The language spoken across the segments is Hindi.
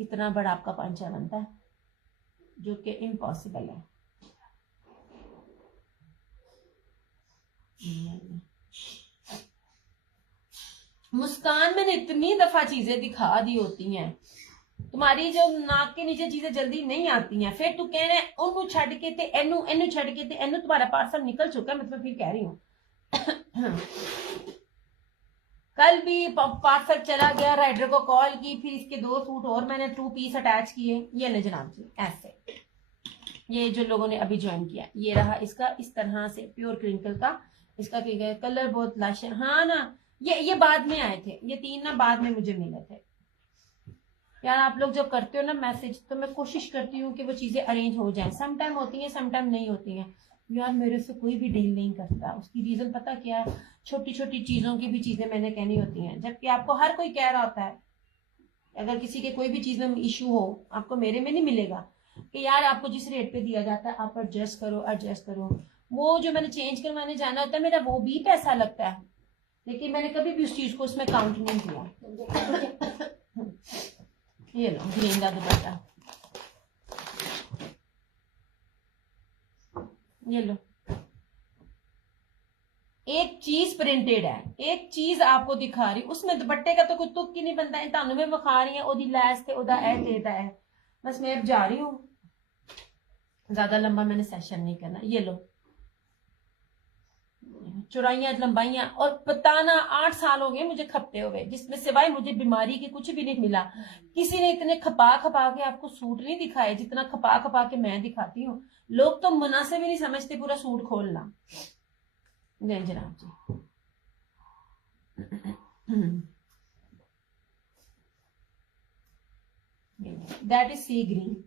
इतना बड़ा आपका पांचा बनता है, जो कि इम्पॉसिबल है। मुस्कान, मैंने इतनी दफा चीजें दिखा दी होती हैं, तुम्हारी जो नाक के नीचे चीजें जल्दी नहीं आती हैं, फिर तू कहना है ओनू छड़ के ते एनू, एनू छड़ के ते एनू, तुम्हारा पार्सल निकल चुका है, मैं तुम्हें फिर कह रही हूँ। कल भी पार्सल चला गया, राइडर को कॉल की, फिर इसके 2 सूट और मैंने 2 पीस अटैच किए। ये ले जनाब जी, ऐसे ये जो लोगों ने अभी ज्वाइन किया, ये रहा इसका इस तरह से प्योर क्रिंकल का, इसका कलर बहुत लश है। हाँ ना, ये बाद में आए थे, ये 3 ना बाद में मुझे मिले थे। यार आप लोग जब करते हो ना मैसेज, तो मैं कोशिश करती हूँ कि वो चीजें अरेंज हो जाएं। सम टाइम होती हैं, सम टाइम नहीं होती हैं। यार मेरे से कोई भी डील नहीं करता, उसकी रीजन पता क्या है? छोटी छोटी चीजों की भी चीजें मैंने कहनी होती हैं, जबकि आपको हर कोई कह रहा होता है। अगर किसी के कोई भी चीज में इशू हो, आपको मेरे में नहीं मिलेगा कि यार आपको जिस रेट पे दिया जाता है आप एडजस्ट करो, एडजस्ट करो। वो जो मैंने चेंज करवाने जाना होता है, मेरा वो भी पैसा लगता है, लेकिन मैंने कभी भी उस चीज को उसमें काउंट नहीं किया। ये लो ग्रीन का दुपट्टा, ये लो। एक चीज प्रिंटेड है, एक चीज आपको दिखा रही, उसमें दुपट्टे का तो कोई तुक ही नहीं बनता है। तानू में विखा रही है ओदी लैस ते ओदा ए देता है। बस मैं अब जा रही हूँ, ज्यादा लंबा मैंने सेशन नहीं करना। ये लो चौड़ाइयां लंबाइयां, और बताना 8 साल हो गए मुझे खपते हुए, जिसमें सिवाय मुझे बीमारी के कुछ भी नहीं मिला। किसी ने इतने खपा खपा के आपको सूट नहीं दिखाए जितना खपा खपा के मैं दिखाती हूँ। लोग तो मुनासिब ही नहीं समझते पूरा सूट खोलना। नहीं जनाब जी, that is sea green.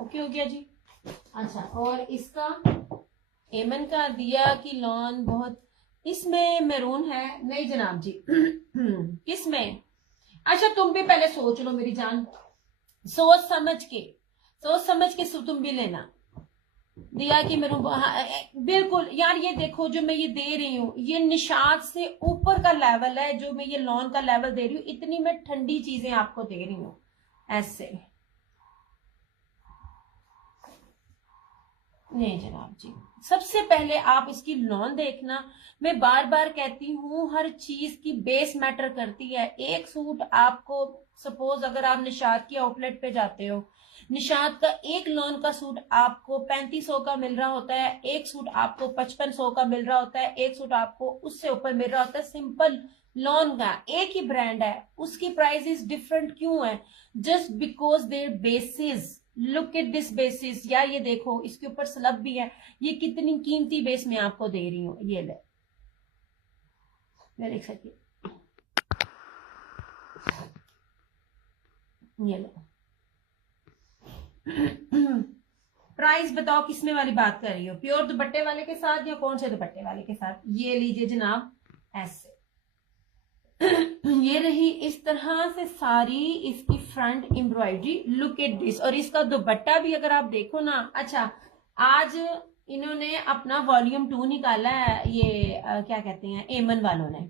Okay हो गया जी। अच्छा, और इसका एमन का दिया कि लॉन बहुत, इसमें मैरून है। नहीं जनाब जी, किसमें? अच्छा तुम भी पहले सोच लो मेरी जान, सोच समझ के तुम भी लेना। दिया कि मेरे बिल्कुल यार, ये देखो जो मैं ये दे रही हूँ, ये निशात से ऊपर का लेवल है जो मैं ये लॉन का लेवल दे रही हूँ। इतनी मैं ठंडी चीजें आपको दे रही हूँ ऐसे। नहीं जनाब जी, सबसे पहले आप इसकी लॉन देखना। मैं बार बार कहती हूँ, हर चीज की बेस मैटर करती है। एक सूट आपको, सपोज अगर आप निशात की आउटलेट पे जाते हो, निशात का एक लॉन का सूट आपको 3500 का मिल रहा होता है, एक सूट आपको 5500 का मिल रहा होता है, एक सूट आपको उससे ऊपर मिल रहा होता है। सिंपल लॉन का एक ही ब्रांड है, उसकी प्राइसेस डिफरेंट क्यों है? Just because there basis. Look at this basis यार, ये देखो इसके ऊपर स्लब भी है। ये कितनी कीमती बेस मैं आपको दे रही हूँ। ये ले, देख सकती, ये लो। प्राइस बताओ किसमें वाली बात कर रही हो, प्योर दुपट्टे वाले के साथ या कौन से दुपट्टे वाले के साथ? ये लीजिए जनाब ऐसे। ये रही इस तरह से सारी इसकी front embroidery. Look at this. और इसका दुपट्टा भी अगर आप देखो ना, अच्छा आज इन्होंने अपना वॉल्यूम 2 निकाला है, ये क्या कहते हैं एमन वालों ने,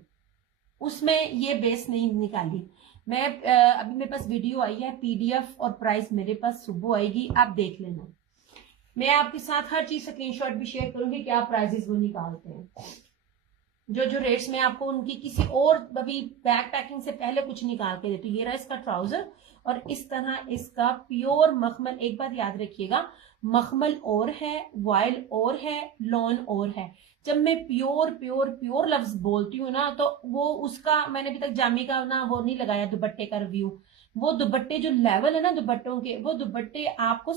उसमें ये बेस नहीं निकाली। मैं अभी मेरे पास वीडियो आई है, पीडीएफ और प्राइस मेरे पास सुबह आएगी, आप देख लेना। मैं आपके साथ हर चीज स्क्रीनशॉट भी शेयर करूंगी, क्या प्राइजेस वो निकालते हैं, जो जो रेट्स में आपको उनकी किसी और अभी बैग पैकिंग से पहले कुछ निकाल के देती। ये रहा इसका ट्राउजर, और इस तरह इसका प्योर मखमल। एक बात याद रखिएगा, मखमल और है, वॉयल और है, लॉन और है। जब मैं प्योर प्योर प्योर लफ्ज बोलती हूँ ना, तो वो उसका मैंने अभी तक जामी का ना वो नहीं लगाया दुपट्टे का रिव्यू। वो दुपट्टे जो लेवल है ना दुपट्टों के, वो दुपट्टे आपको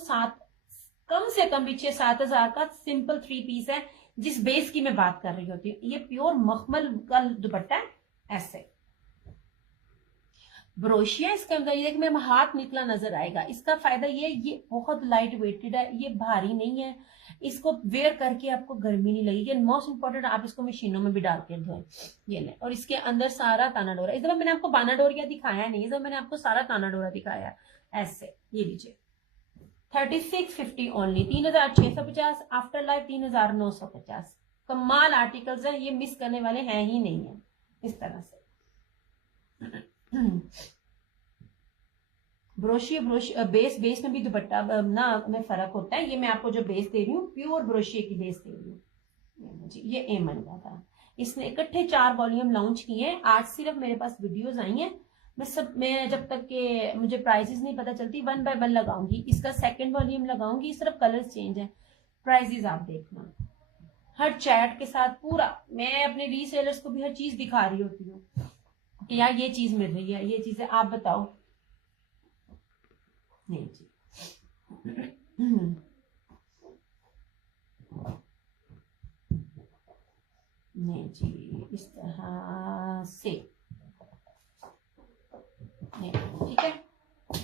कम से कम भी 6-7 हजार का सिंपल 3 पीस है, जिस बेस की मैं बात कर रही होती हूँ। ये प्योर मखमल का दुपट्टा है ऐसे। ब्रोशिया इसके अंदर ये में हाथ निकला नजर आएगा। इसका फायदा ये बहुत लाइट वेटेड है, ये भारी नहीं है, इसको वेयर करके आपको गर्मी नहीं लगेगी। एंड मोस्ट इंपॉर्टेंट, आप इसको मशीनों में भी डाल के धोएं। ये ले, और इसके अंदर सारा ताना डोरा, इस दफा मैंने आपको बाना डोरिया दिखाया नहीं, इस दफा मैंने आपको सारा ताना डोरा दिखाया ऐसे। ये लीजिए 3650 ओनली, 3650। After life 3950। कमाल आर्टिकल्स है, ये मिस करने वाले हैं ही नहीं है। इस तरह से ब्रोशिया बेस में भी दुपट्टा ना में फर्क होता है। ये मैं आपको जो बेस दे रही हूँ प्योर ब्रोशिया की बेस दे रही हूँ। ये एमन का था, इसने इकट्ठे 4 वॉल्यूम लॉन्च किए हैं। आज सिर्फ मेरे पास वीडियोस आई हैं, मैं जब तक के मुझे प्राइसेस नहीं पता चलती 1 बाय 1 लगाऊंगी। इसका सेकंड वॉल्यूम लगाऊंगी, सिर्फ कलर्स चेंज है। प्राइसेस आप देखना हर चैट के साथ पूरा, मैं अपने रीसेलर्स को भी हर चीज दिखा रही होती हूँ कि यार ये चीज मिल रही है, ये चीजें आप बताओ। नहीं जी नहीं जी, इस तरह से ठीक है।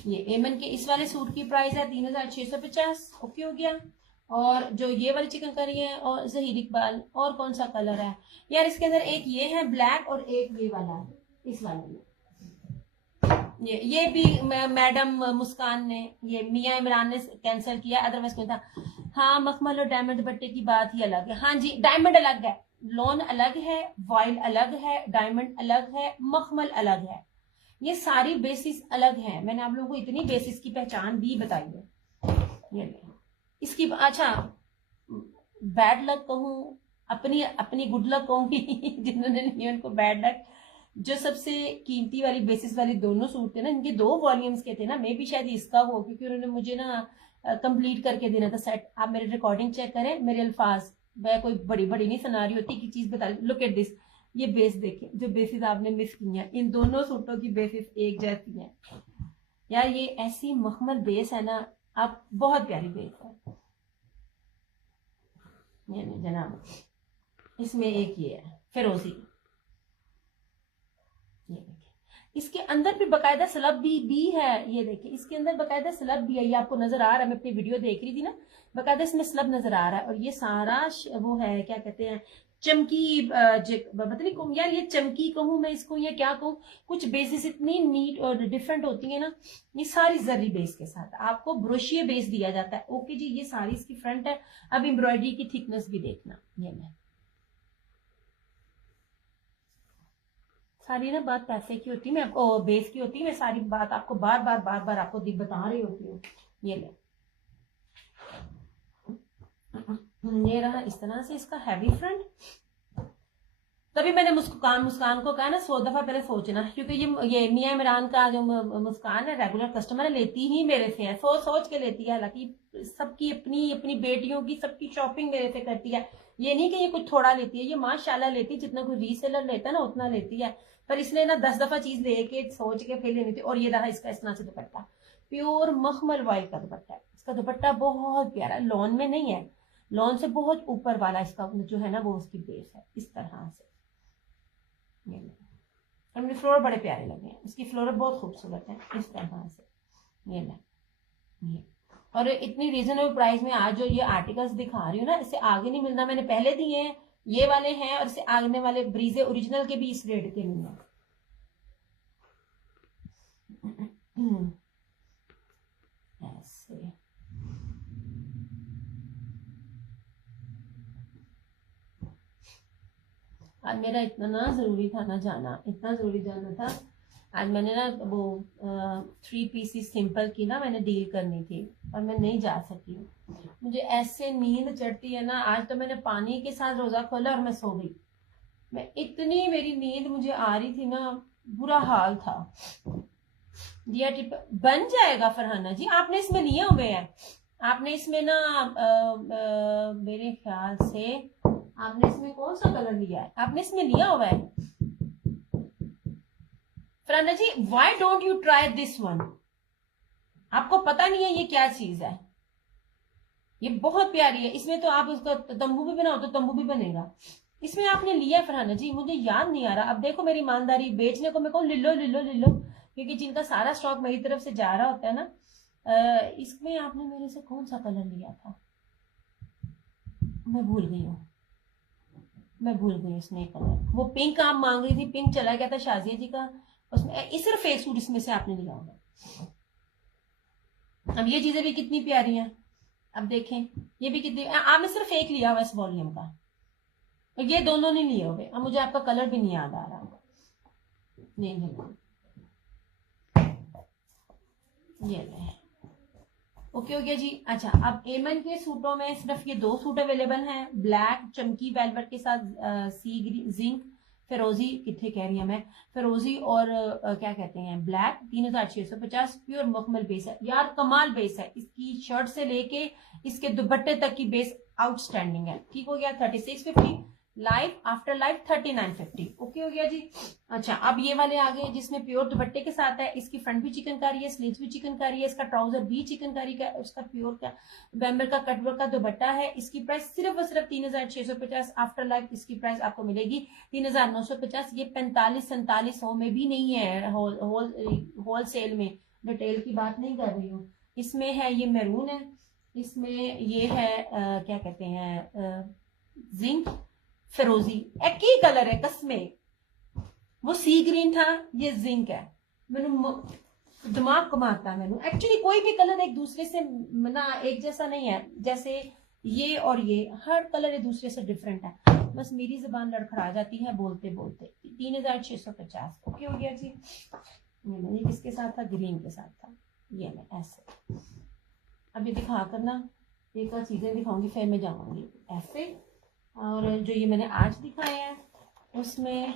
ये एमन के इस वाले सूट की प्राइस है 3650। ओके हो गया। और जो ये वाली चिकन करी है और जहीर इकबाल, और कौन सा कलर है यार इसके अंदर, एक ये है ब्लैक और एक ये वाला है। इस वाले में ये भी मैडम मुस्कान ने, ये मियां इमरान ने कैंसिल किया, अदरवाइज क्यों था। हाँ, मखमल और डायमंड दुपट्टे की बात ही अलग है। हाँ जी, डायमंड अलग है, लॉन अलग है, वॉइल अलग है, डायमंड अलग है, मखमल अलग है। ये सारी बेसिस अलग है। मैंने आप लोगों को इतनी बेसिस की पहचान भी बताई है। ये इसकी अच्छा बैड लक कहूँ, अपनी गुड लक कहूंगी जिन्होंने नहीं उनको बैड लक। जो सबसे कीमती वाली बेसिस वाली दोनों सूट थे ना, इनके 2 वॉल्यूम्स के थे ना, मे भी शायद इसका हो, क्योंकि उन्होंने मुझे ना कंप्लीट करके देना था सेट। आप मेरे रिकॉर्डिंग चेक करें, मेरे अल्फाज, मैं कोई बड़ी बड़ी नहीं सुना रही होती कि चीज बता। लुक एट दिस, ये बेस देखें, जो बेसिस आपने मिस की है, इन दोनों सूटों की बेसिस एक जैसी है यार। ये ऐसी मखमल बेस है ना, आप बहुत प्यारी बेस है। ये जनाब, इसमें एक ये है फिरोजी, ये देखिए इसके अंदर भी बकायदा स्लब भी है। ये देखिए इसके अंदर बकायदा स्लब भी है, ये आपको नजर आ रहा है। मैं अपनी वीडियो देख रही थी ना, बकायदा इसमें स्लब नजर आ रहा है। और ये सारा वो है, क्या कहते हैं, चमकी, पता नहीं कहूँ यार, ये चमकी कहूँ मैं इसको या क्या कहूँ। कुछ बेसिस इतनी नीट और डिफरेंट होती है ना। ये सारी जरी बेस के साथ आपको ब्रोशिया बेस दिया जाता है। ओके जी, ये सारी इसकी फ्रंट है। अब एम्ब्रॉयडरी की थिकनेस भी देखना। ये मैं सारी ना बात पैसे की होती है, मैं आपको बेस की होती है, मैं सारी बात आपको बार बार आपको बता रही होती हूँ। ये ले, ये रहा इस तरह से इसका हैवी फ्रंट। तभी मैंने मुस्कान को कहा ना 100 दफा पहले सोचना, क्योंकि ये मियां इमरान का जो मुस्कान है रेगुलर कस्टमर है, लेती ही मेरे से है, सोच के लेती है। हालांकि सबकी अपनी बेटियों की सबकी शॉपिंग मेरे से करती है। ये नहीं कि ये कुछ थोड़ा लेती है, ये माशाल्लाह लेती है, जितना कोई रीसेलर लेता है ना उतना लेती है। पर इसने ना 10 दफा चीज लेके सोच के फिर लेनी थी। और ये रहा इसका इस तरह से दुपट्टा, प्योर मखमल वाइल का दुपट्टा है। इसका दुपट्टा बहुत प्यारा, लॉन में नहीं है, लॉन से बहुत ऊपर वाला इसका जो है ना वो उसकी बेस है। इस तरह से और मुझे फ्लोर बड़े प्यारे लगे हैं, इसकी फ्लोर बहुत खूबसूरत है। इस तरह से ये और इतनी रीजनेबल प्राइस में आज जो ये आर्टिकल्स दिखा रही हूँ ना, इससे आगे नहीं मिलना। मैंने पहले दिए हैं, ये वाले हैं, और इससे आगने वाले ब्रीजे ओरिजिनल के भी इस रेट के नहीं है। ऐसे आज मेरा इतना ना जरूरी था ना जाना, इतना जरूरी जाना था। आज मैंने ना वो 3 पीसेस सिंपल की ना मैंने डील करनी थी, और मैं नहीं जा सकी। मुझे ऐसे नींद चढ़ती है ना, आज तो मैंने पानी के साथ रोजा खोला और मैं सो गई। मैं इतनी मेरी नींद मुझे आ रही थी ना, बुरा हाल था। दिया टिप बन जाएगा फरहाना जी, आपने इसमें लिए हुए हैं, आपने इसमें ना मेरे ख्याल से आपने इसमें कौन सा कलर लिया है, आपने इसमें लिया हुआ है Farhana ji. Why don't you try this one? आपको पता नहीं है ये क्या चीज है, ये बहुत प्यारी है। इसमें तो आप उसका तंबू भी बनाओ तो तंबू भी बनेगा। इसमें आपने लिया फरहाना जी, मुझे याद नहीं आ रहा। अब देखो मेरी ईमानदारी, बेचने को मैं कहूँ लिलो लिलो लिलो, क्योंकि जिनका सारा स्टॉक मेरी तरफ से जा रहा होता है ना। इसमें आपने मेरे से कौन सा कलर लिया था, मैं भूल गई हूँ, इसमें कलर वो पिंक आप मांग रही थी, पिंक चला गया था शाजिया जी का, उसमें इस सिर्फ एक सूट इसमें से आपने लिया होगा। अब ये चीजें भी कितनी प्यारी हैं, अब देखें ये भी कितनी, आपने सिर्फ एक लिया हुआ इस वॉल्यूम का, ये दोनों नहीं लिए हुए। अब मुझे आपका कलर भी नहीं याद आ रहा, नहीं ये ले, ओके हो गया जी। अच्छा, अब एमन के सूटों में सिर्फ ये 2 सूट अवेलेबल हैं, ब्लैक चमकी वेलवेट के साथ सी ग्रीन जिंक फिरोजी, कितने कह रही है मैं, फिरोजी और क्या कहते हैं ब्लैक, 3650 प्योर मखमल बेस है यार, कमाल बेस है इसकी, शर्ट से लेके इसके दुपट्टे तक की बेस आउटस्टैंडिंग है। ठीक हो गया, 3650 लाइफ आफ्टर लाइफ 3950, ओके हो गया जी। अच्छा, अब ये वाले आ गए जिसमें प्योर दुपट्टे के साथ है, इसकी फ्रंट भी चिकनकारी है, स्लीव्स भी चिकनकारी है, इसका ट्राउजर भी चिकनकारी का, उसका प्योर का बैम्बर का कटवर्क का दुपट्टा है। इसकी प्राइस सिर्फ और सिर्फ 3650, आफ्टर लाइफ इसकी प्राइस आपको मिलेगी 3950। ये 45-47 में भी नहीं है, होल सेल में, डिटेल की बात नहीं कर रही हूँ। इसमें है ये मैरून है, इसमें ये है क्या कहते हैं जिंक फिरोजी, एक ही कलर है कसमे, वो सी ग्रीन था, ये जिंक है। मैंने दिमाग कमाता मैंने, एक्चुअली कोई भी कलर एक दूसरे से ना एक जैसा नहीं है, जैसे ये और ये हर कलर एक दूसरे से डिफरेंट है, बस मेरी जबान लड़खड़ा जाती है बोलते बोलते। 3650, ओके हो गया जी। ये किसके साथ था, ग्रीन के साथ था, ये मैं ऐसे अभी दिखा करना, एक और चीजें दिखाऊंगी फिर मैं जाऊंगी ऐसे। और जो ये मैंने आज दिखाया है उसमें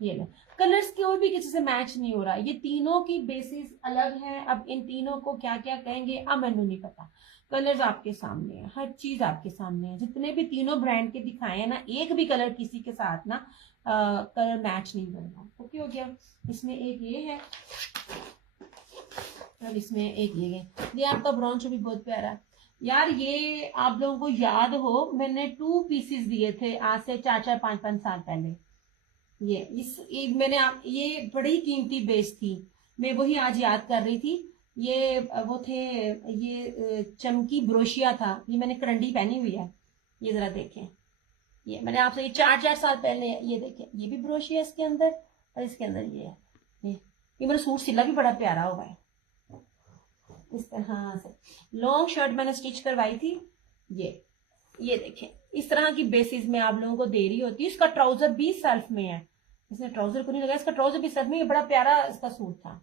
ये कलर्स कोई भी किसी से मैच नहीं हो रहा, ये तीनों की बेसिस अलग है। अब इन तीनों को क्या क्या कहेंगे अब मैंने नहीं पता, कलर्स आपके सामने है, हर चीज आपके सामने है, जितने भी तीनों ब्रांड के दिखाए हैं ना, एक भी कलर किसी के साथ ना कलर मैच नहीं कर रहा, ओके हो गया। इसमें एक ये है और इसमें एक ये आपका ब्राउन भी बहुत प्यारा है यार। ये आप लोगों को याद हो मैंने 2 पीसेस दिए थे आज से 4-4, 5-5 साल पहले, ये मैंने ये बड़ी कीमती बेस थी, मैं वही आज याद कर रही थी। ये वो थे, ये चमकी ब्रोशिया था, ये मैंने करंडी पहनी हुई है, ये जरा देखें, ये मैंने आपसे ये 4-4 साल पहले, ये देखें ये भी ब्रोशिया इसके अंदर, और इसके अंदर ये है, ये मेरा सूट सिला भी बड़ा प्यारा हुआ है इस तरह से। लॉन्ग शर्ट मैंने स्टिच करवाई थी, ये देखें इस तरह की बेसिस में आप लोगों को दे रही होती है। इसका ट्राउजर भी सेल्फ में है, इसने ट्राउजर को नहीं लगाया, इसका ट्राउजर भी सेल्फ में, ये बड़ा प्यारा इसका सूट था।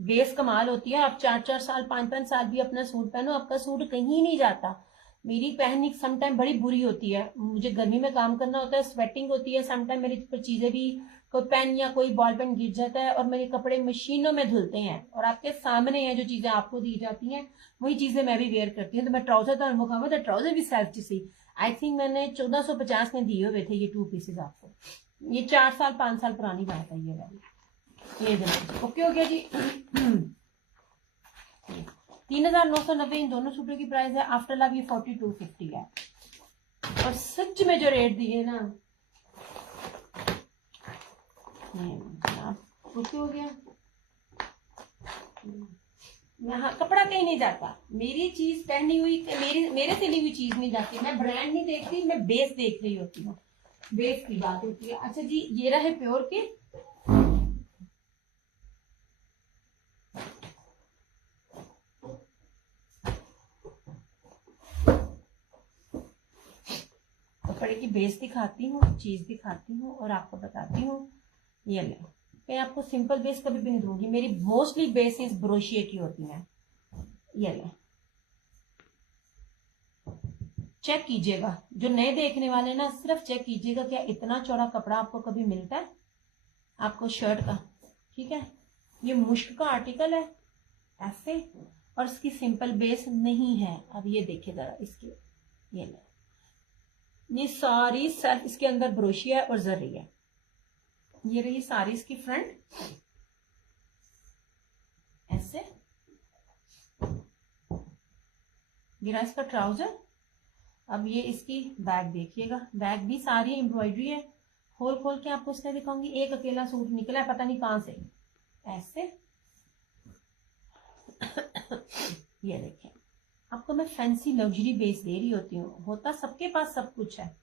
बेस कमाल होती है, आप 4-4 साल 5-5 साल भी अपना सूट पहनो, आपका सूट कहीं नहीं जाता। मेरी पहननी समटाइम बड़ी बुरी होती है, मुझे गर्मी में काम करना होता है, स्वेटिंग होती है, समटाइम मेरी पर चीजें भी, कोई पेन या कोई बॉल पेन गिर जाता है और मेरे कपड़े मशीनों में धुलते हैं, और आपके सामने है जो चीजें आपको दी जाती हैं वही चीजें मैं भी वेयर करती हूँ। तो मैं ट्राउजर था मुकामा था, ट्राउजर भी सेल्फ सी, आई थिंक मैंने 1450 में दिए हुए थे ये 2 पीसेज आपको, ये 4 साल 5 साल पुरानी बात है ये वाली, ये देना ओके हो गया जी। 3990 इन दोनों सूटों की प्राइस है, आफ्टर लव ये 4250 है, और सच में जो रेट दिए ना ओके हो गया। यहाँ कपड़ा कहीं नहीं जाता, मेरी चीज पहनी हुई मेरे से ली हुई चीज नहीं जाती, मैं ब्रांड नहीं देखती, मैं बेस देख रही होती हूँ, बेस की बात होती है। अच्छा जी, ये रहे प्योर के, कपड़े की बेस दिखाती हूँ, चीज दिखाती हूँ और आपको बताती हूँ। ये ले, मैं आपको सिंपल बेस कभी भी नहीं दूंगी, मेरी मोस्टली बेस इस ब्रोशिया की होती है। ये ले, चेक कीजिएगा, जो नए देखने वाले ना सिर्फ चेक कीजिएगा क्या इतना चौड़ा कपड़ा आपको कभी मिलता है आपको शर्ट का, ठीक है। ये मुश्क का आर्टिकल है ऐसे, और इसकी सिंपल बेस नहीं है। अब ये देखिए जरा इसकी, ये ले, ये सारी सेल्फ इसके अंदर ब्रोशिया और जरी है, ये रही सारी इसकी फ्रंट ऐसे, गिरा इसका ट्राउजर। अब ये इसकी बैग देखिएगा, बैग भी सारी एम्ब्रॉयडरी है, खोल खोल के आपको इसमें दिखाऊंगी। एक अकेला सूट निकला है पता नहीं कहां से, ऐसे ये देखें, आपको मैं फैंसी लग्जरी बेस दे रही होती हूँ, होता सबके पास सब कुछ है,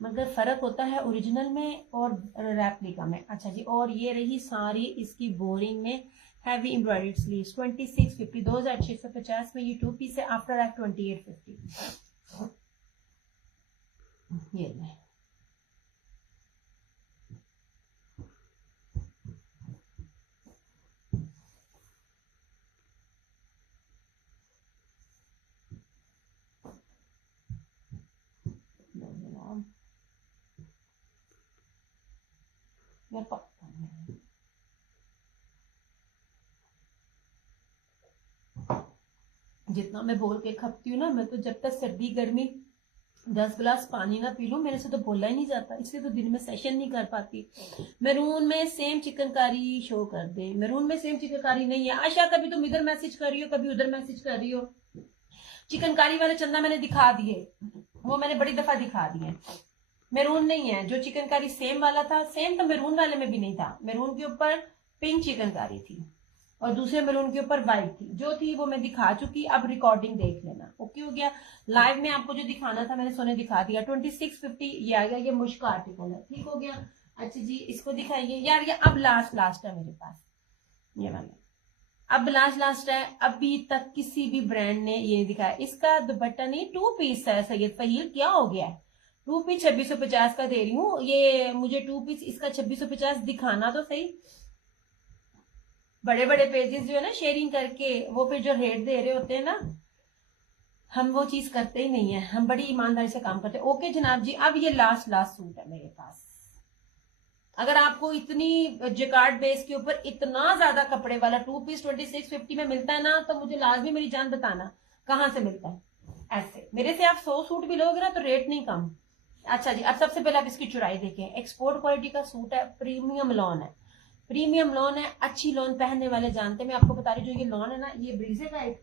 मगर फर्क होता है ओरिजिनल में और रेप्लिका में। अच्छा जी, और ये रही सारी इसकी बोरिंग में हैवी एम्ब्रॉयडर्ड स्लीव्स 2650, 2650 में ये 2 पीस है। After at 2850। ये ले जितना मैं बोल के खपती हूँ ना, मैं तो जब तक सर्दी गर्मी 10 गिलास पानी ना पी लूं, मेरे से तो बोला ही नहीं जाता, इसलिए तो दिन में सेशन नहीं कर पाती। मैरून में सेम चिकनकारी शो कर दे, मैरून में सेम चिकनकारी नहीं है। आशा कभी तुम इधर मैसेज कर रही हो, कभी उधर मैसेज कर रही हो। चिकनकारी वाले चंदा मैंने दिखा दिए, वो मैंने बड़ी दफा दिखा दिए। मैरून नहीं है, जो चिकनकारी सेम वाला था, सेम तो मैरून वाले में भी नहीं था। मैरून के ऊपर पिंक चिकनकारी थी और दूसरे मैरून के ऊपर वाइट थी, जो थी वो मैं दिखा चुकी। अब रिकॉर्डिंग देख लेना, ओके हो गया। लाइव में आपको जो दिखाना था मैंने सोने दिखा दिया। 2650 ये आ गया, ये मुश्क आर्टिकल है, ठीक हो गया। अच्छा जी, इसको दिखाइए यार, ये अब लास्ट है मेरे पास, ये वाला अब लास्ट है। अभी तक किसी भी ब्रांड ने ये दिखाया। इसका दुपट्टा नहीं, 2 पीस है सैयद फहील, क्या हो गया है? 2 पीस 2650 का दे रही हूँ, ये मुझे 2 पीस इसका 2650 दिखाना तो सही। बड़े बड़े पेजेस जो है ना शेयरिंग करके, वो फिर जो रेट दे रहे होते हैं ना, हम वो चीज करते ही नहीं है, हम बड़ी ईमानदारी से काम करते हैं। ओके जनाब जी, अब ये लास्ट सूट है मेरे पास। अगर आपको इतनी जैकार्ड बेस के ऊपर इतना ज्यादा कपड़े वाला 2 पीस 2650 में मिलता है ना, तो मुझे लाजमी मेरी जान बताना कहाँ से मिलता है। ऐसे मेरे से आप 100 सूट भी लोगे ना तो रेट नहीं कम। अच्छा जी, अब सबसे पहले आप इसकी चुराई देखें। एक्सपोर्ट क्वालिटी का सूट है, प्रीमियम लॉन है, प्रीमियम लॉन है। अच्छी लॉन पहनने वाले जानते हैं। मैं आपको बता रही हूँ, जो ये लॉन है ना, ये ब्रीजे का एक,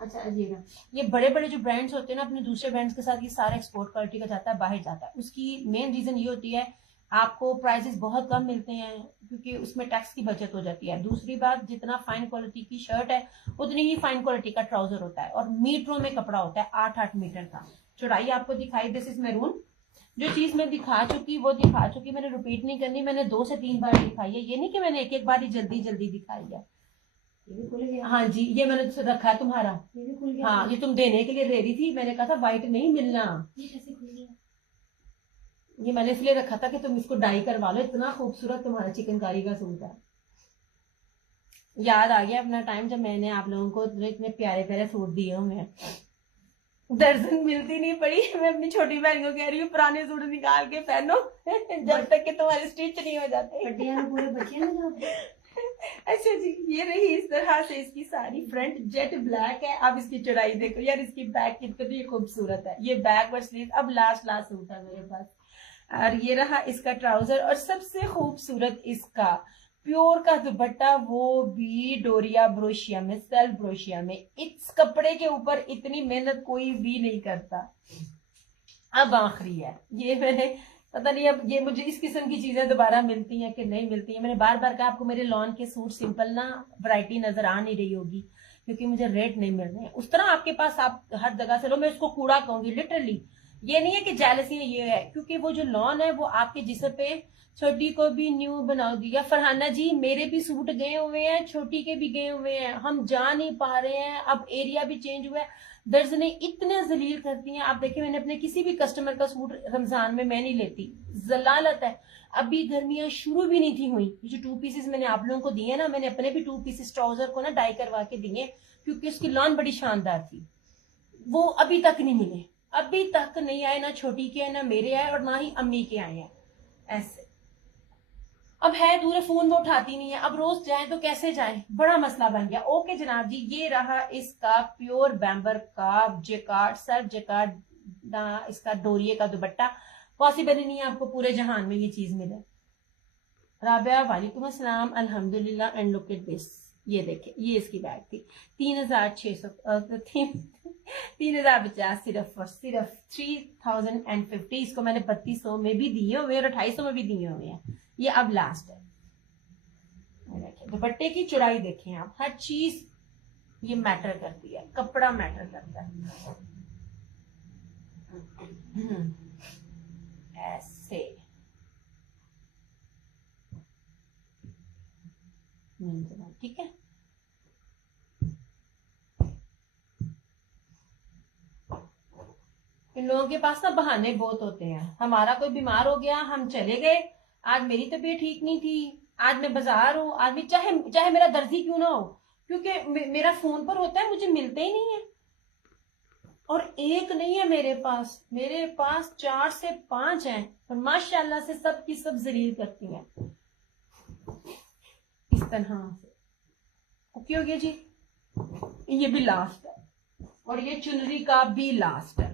अच्छा अजीब, ये बड़े बड़े जो ब्रांड्स होते हैं ना अपने दूसरे ब्रांड्स के साथ, ये सारा एक्सपोर्ट क्वालिटी का जाता है, बाहर जाता है। उसकी मेन रीजन ये होती है, आपको प्राइसेस बहुत कम मिलते हैं क्योंकि उसमें टैक्स की बचत हो जाती है। दूसरी बात, जितना फाइन क्वालिटी की शर्ट है उतनी ही फाइन क्वालिटी का ट्राउजर होता है, और मीटरों में कपड़ा होता है, 8-8 मीटर का। चौड़ाई आपको दिखाई, दिस इज मैरून। जो चीज मैं दिखा चुकी वो दिखा चुकी, मैंने रिपीट नहीं करनी। मैंने 2 से 3 बार दिखाई है, ये नहीं कि मैंने एक बार ही जल्दी दिखाई है। ये भी खुल गया। हाँ जी, ये मैंने रखा है तुम्हारा, ये भी खुल गया। हाँ, ये तुम देने के लिए दे रही थी, मैंने कहा था व्हाइट नहीं मिलना। ये कैसे खुल गया? ये मैंने इसलिए रखा था कि तुम इसको डाई करवा लो, इतना खूबसूरत तुम्हारा चिकनकारी का सूट है। याद आ गया अपना टाइम जब मैंने आप लोगों को इतने प्यारे प्यारे सूट दिए हुए हैं। दर्जन मिलती नहीं पड़ी। मैं अपनी छोटी बहन को कह रही हूँ पुराने सूट निकाल के पहनो जब तक कि तुम्हारे स्टिच नहीं हो जाते। पूरे बच्चे अच्छा जी, ये रही इस तरह से इसकी सारी फ्रंट जेट ब्लैक है। अब इसकी चौड़ाई देखो यार, इसकी बैक कितनी खूबसूरत है। ये बैक और स्लीव। अब लास्ट सूट है मेरे पास, और ये रहा इसका ट्राउजर, और सबसे खूबसूरत इसका प्योर का दुपट्टा, वो भी डोरिया ब्रोशिया में, सेल्फ ब्रोशिया में। इस कपड़े के ऊपर इतनी मेहनत कोई भी नहीं करता। अब आखिरी है ये, मैंने पता नहीं अब ये मुझे इस किस्म की चीजें दोबारा मिलती हैं कि नहीं मिलती हैं। मैंने बार बार कहा आपको मेरे लॉन के सूट सिंपल ना वैरायटी नजर आ नहीं रही होगी क्योंकि मुझे रेट नहीं मिल रहे हैं उस तरह आपके पास। आप हर जगह से लो, मैं उसको कूड़ा कहूंगी लिटरली। ये नहीं है कि जेलसी है, ये है क्योंकि वो जो लॉन है वो आपके जिस्म पे छोटी को भी न्यू बना दिया। फरहाना जी, मेरे भी सूट गए हुए हैं, छोटी के भी गए हुए हैं, हम जा नहीं पा रहे हैं। अब एरिया भी चेंज हुआ है, दर्जने इतने जलील करती हैं। आप देखिए, मैंने अपने किसी भी कस्टमर का सूट रमजान में मैं नहीं लेती, जलालत है। अभी गर्मियां शुरू भी नहीं थी हुई। जो 2 पीसेस मैंने आप लोगों को दिए ना, मैंने अपने भी 2 पीसेस ट्राउजर को ना डाई करवा के दिए क्योंकि उसकी लॉन बड़ी शानदार थी। वो अभी तक नहीं मिले, अभी तक नहीं आए, ना छोटी के आए, ना मेरे आए, और ना ही अम्मी के आए हैं। ऐसे अब है दूर, फोन में उठाती नहीं है, अब रोज जाए तो कैसे जाए, बड़ा मसला बन गया। ओके जनाब जी, ये रहा इसका प्योर बैम्बर का जेकार्ड, सेल्फ जेकार्ड इसका डोरिये का दुपट्टा। पॉसिबल ही नहीं है आपको पूरे जहान में ये चीज मिले। राबिया वालेकुम अस्सलाम, अल्हम्दुलिल्लाह। एंड लुक एट दिस, ये देखे, ये इसकी बैग थी 3600 3050, सिर्फ और सिर्फ 3050। इसको मैंने 3200 में भी दिए हुए और 250 में भी दिए हुए हैं। ये अब लास्ट है। दुपट्टे की चौड़ाई देखें आप, हर चीज ये मैटर करती है, कपड़ा मैटर करता है। ऐसे ठीक है। इन लोगों के पास ना बहाने बहुत होते हैं। हमारा कोई बीमार हो गया, हम चले गए, आज मेरी तबीयत ठीक नहीं थी, आज मैं बाजार हूँ, आज भी चाहे चाहे मेरा दर्जी क्यों ना हो, क्योंकि मेरा फोन पर होता है, मुझे मिलते ही नहीं है। और एक नहीं है मेरे पास 4 से 5 हैं, और माशाल्लाह से सब की सब जलील करती हैं इस तरह से। ओके हो गया जी। ये भी लास्ट है, और ये चुनरी का भी लास्ट है।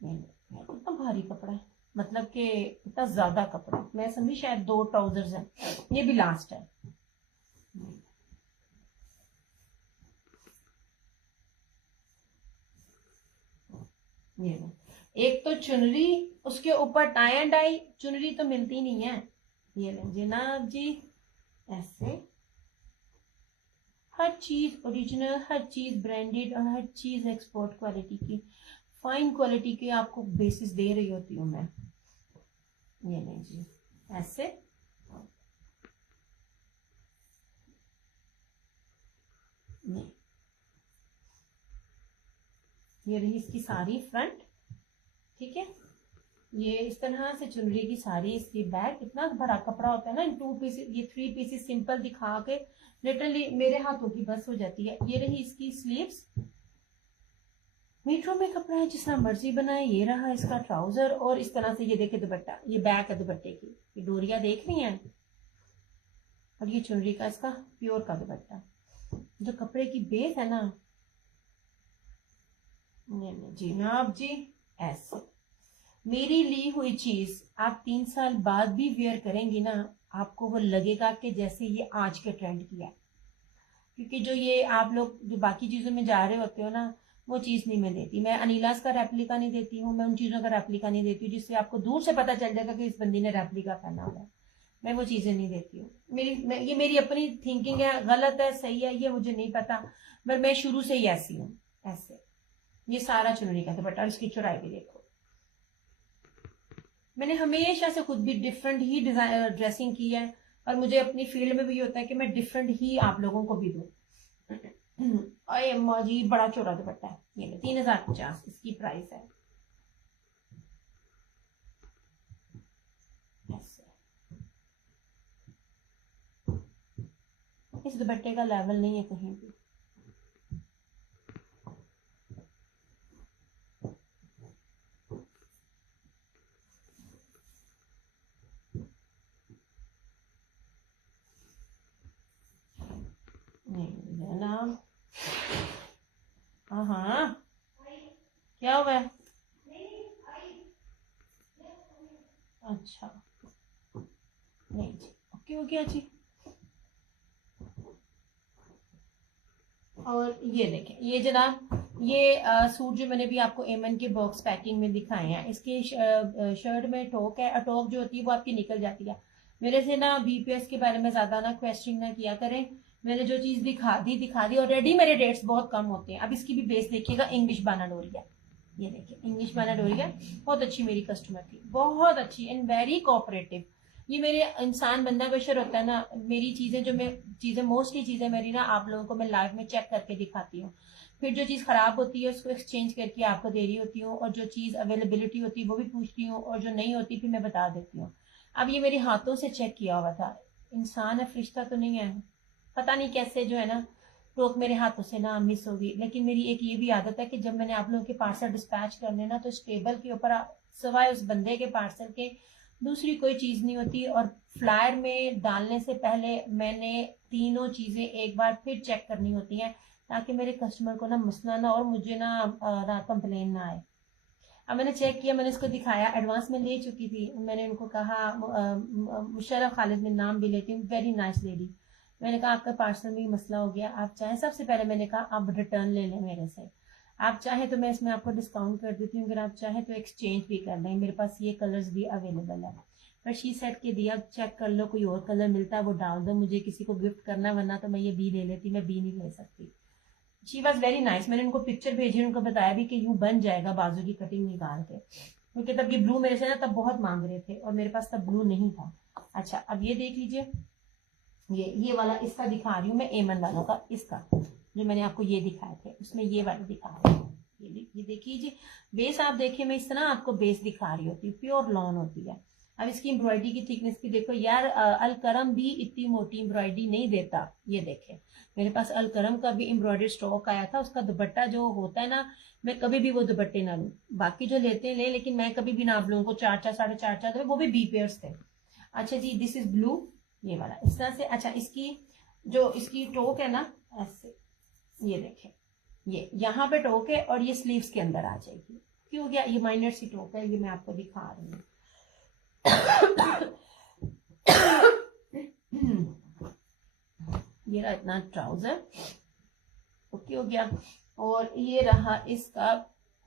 कितना भारी कपड़ा है, मतलब कि इतना ज्यादा कपड़ा, मैं समझी शायद 2 ट्राउजर्स हैं। ये भी लास्ट है। ये एक तो चुनरी, उसके ऊपर टाई एंड डाई, चुनरी तो मिलती नहीं है। ये लें जनाब जी, ऐसे हर चीज ओरिजिनल, हर चीज ब्रांडेड, और हर चीज एक्सपोर्ट क्वालिटी की, फाइन क्वालिटी की आपको बेसिस दे रही होती हूँ मैं। ये नहीं जी, ऐसे नहीं। ये रही इसकी सारी फ्रंट, ठीक है। ये इस तरह से चुनरी की सारी, इसकी बैक, इतना बड़ा कपड़ा होता है ना, 2 पीसेस, ये 3 पीसेस सिंपल दिखा के लिटरली मेरे हाथों की बस हो जाती है। ये रही इसकी स्लीव्स, मीटरों में कपड़ा है, जिस तरह मर्जी बनाए। ये रहा इसका ट्राउजर, और इस तरह से ये देखे दुपट्टा, ये बैक है दुपट्टे की, ये डोरिया देख रही हैं, और ये चुनरी का इसका प्योर का दुपट्टा। जो कपड़े की बेस है ना, जी जनाब जी, ऐसे मेरी ली हुई चीज आप 3 साल बाद भी वेयर करेंगी ना, आपको वो लगेगा कि जैसे ये आज के ट्रेंड की है। क्योंकि जो ये आप लोग जो बाकी चीजों में जा रहे होते हो ना, वो चीज नहीं मैं देती। मैं अनीलास का रेप्लिका नहीं देती हूँ, मैं उन चीजों का रेप्लिका नहीं देती हूँ जिससे आपको दूर से पता चल जाएगा कि इस बंदी ने रेप्लिका पहना हुआ है। मैं वो चीजें नहीं देती हूँ। ये मेरी अपनी थिंकिंग है, गलत है सही है ये मुझे नहीं पता, पर मैं शुरू से ही ऐसी हूँ। ऐसे ये सारा चुनरी का दुपट्टा, इसकी चौड़ाई भी देखो। मैंने हमेशा से खुद भी डिफरेंट ही डिजाइन ड्रेसिंग की है, और मुझे अपनी फील्ड में भी होता है कि मैं डिफरेंट ही आप लोगों को भी दूं। अरे अम्मा जी, बड़ा चौड़ा दुपट्टा है, ये 3050 इसकी प्राइस है। इस दुपट्टे का लेवल नहीं है कहीं भी। ना हाँ, क्या हुआ है? अच्छा नहीं जी, ओके हो गया जी। और ये देखें, ये जनाब, ये सूट जो मैंने भी आपको एमन के बॉक्स पैकिंग में दिखाए हैं, इसके शर्ट में टोक है, और टोक जो होती है वो आपकी निकल जाती है। मेरे से ना बीपीएस के बारे में ज्यादा ना क्वेश्चन ना किया करें। मैंने जो चीज दिखा दी ऑलरेडी। मेरे डेट्स बहुत कम होते हैं। अब इसकी भी बेस देखिएगा, इंग्लिश बाना डोरिया, ये देखिए इंग्लिश बाना डोरिया, बहुत अच्छी मेरी कस्टमर थी, बहुत अच्छी एंड वेरी कोऑपरेटिव। ये मेरे इंसान बंदा बशर होता है ना, मेरी चीजें जो मैं चीजें मोस्टली चीजें मेरी ना आप लोगों को मैं लाइव में चेक करके दिखाती हूँ। फिर जो चीज खराब होती है उसको एक्सचेंज करके आपको दे रही होती हूँ, और जो चीज अवेलेबिलिटी होती है वो भी पूछती हूँ, और जो नहीं होती फिर मैं बता देती हूँ। अब ये मेरे हाथों से चेक किया हुआ था, इंसान है फरिश्ता तो नहीं है। पता नहीं कैसे जो है ना टोक मेरे हाथों से ना मिस होगी। लेकिन मेरी एक ये भी आदत है कि जब मैंने आप लोगों के पार्सल डिस्पैच करने ना, तो इस टेबल के ऊपर सिवाय उस बंदे के पार्सल के दूसरी कोई चीज नहीं होती। और फ्लायर में डालने से पहले मैंने तीनों चीजें एक बार फिर चेक करनी होती हैं, ताकि मेरे कस्टमर को ना मसला ना और मुझे ना कंप्लेन ना आए। अब मैंने चेक किया, मैंने इसको दिखाया, एडवांस में ले चुकी थी। मैंने उनको कहा, मुशर्रफ खालिद में नाम भी लेती हूँ, वेरी नाइस लेडी। मैंने कहा आपका पार्सल में मसला हो गया, आप चाहें, सबसे पहले मैंने कहा आप रिटर्न ले लें मेरे से, आप चाहें तो मैं इसमें आपको डिस्काउंट कर देती हूँ, अगर आप चाहें तो एक्सचेंज भी कर लें, मेरे पास ये कलर्स भी अवेलेबल है। पर शी सेट के दिया चेक कर लो, कोई और कलर मिलता है वो डाल दो, मुझे किसी को गिफ्ट करना, वरना तो मैं ये बी ले लेती, मैं बी नहीं ले सकती। She was very nice. मैंने उनको पिक्चर भेजी, उनको बताया भी कि यूं बन जाएगा बाजू की कटिंग निकाल के, क्योंकि तब ये ब्लू मेरे से ना तब बहुत मांग रहे थे और मेरे पास तब ब्लू नहीं था। अच्छा अब ये देख लीजिए, ये वाला इसका दिखा रही हूँ मैं, एमन वालों का, इसका जो मैंने आपको ये दिखाए थे उसमें ये वाला दिखा रही हूँ। ये देखिए जी, बेस आप देखिए, मैं इस तरह आपको बेस दिखा रही होती हूँ, प्योर लॉन होती है। अब इसकी एम्ब्रॉयडरी की थिकनेस भी देखो यार, अलकरम भी इतनी मोटी एम्ब्रॉयडरी नहीं देता। ये देखे मेरे पास अलकरम का भी एम्ब्रॉयडरी स्टॉक आया था, उसका दुपट्टा जो होता है ना, मैं कभी भी वो दुपट्टे ना लूं, बाकी जो लेते हैं ले, लेकिन मैं कभी भी ना लूं, को 4-4 4.5 वो भी बी पेयर्स थे। अच्छा जी, दिस इज ब्लू, ये वाला इस तरह से। अच्छा इसकी जो इसकी टोक है ना ऐसे, ये देखें, ये यहाँ पे टोक है और ये स्लीव्स के अंदर आ जाएगी। क्यों गया, ये माइनर सी टोक है, ये मैं आपको दिखा रही हूँ। ये रहा इतना ट्राउजर, ओके हो गया। और ये रहा इसका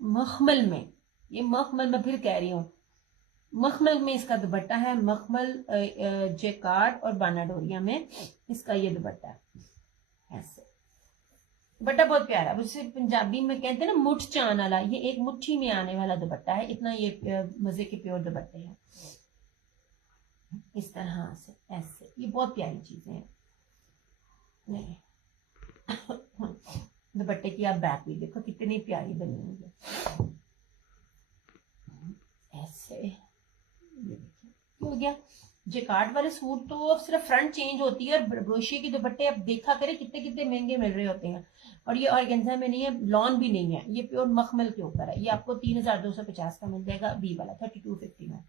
मखमल में, ये मखमल में फिर कह रही हूँ, मखमल में इसका दुपट्टा है, मखमल जेकार्ड और बानाडोरिया में इसका ये दुपट्टा है। ऐसे दुपट्टा बहुत प्यारा, उसे पंजाबी में कहते हैं ना मुठ चान वाला, ये एक मुट्ठी में आने वाला दुपट्टा है, इतना ये मजे के प्योर दुपट्टे हैं इस तरह से ऐसे। ये बहुत प्यारी चीजें हैं। नहीं दुपट्टे की आप बैक भी देखो कितनी प्यारी बनी हुई है ऐसे। ये देखिए हो गया। जेकार्ड वाले सूट तो सिर्फ फ्रंट चेंज होती है, और ब्रोशिया के दुपट्टे आप देखा करें कितने कितने महंगे मिल रहे होते हैं। और ये ऑर्गेन्जा में नहीं है, लॉन भी नहीं है, ये प्योर मखमल के ऊपर है। ये आपको 3250 का मिल जाएगा, बी वाला 3250 में।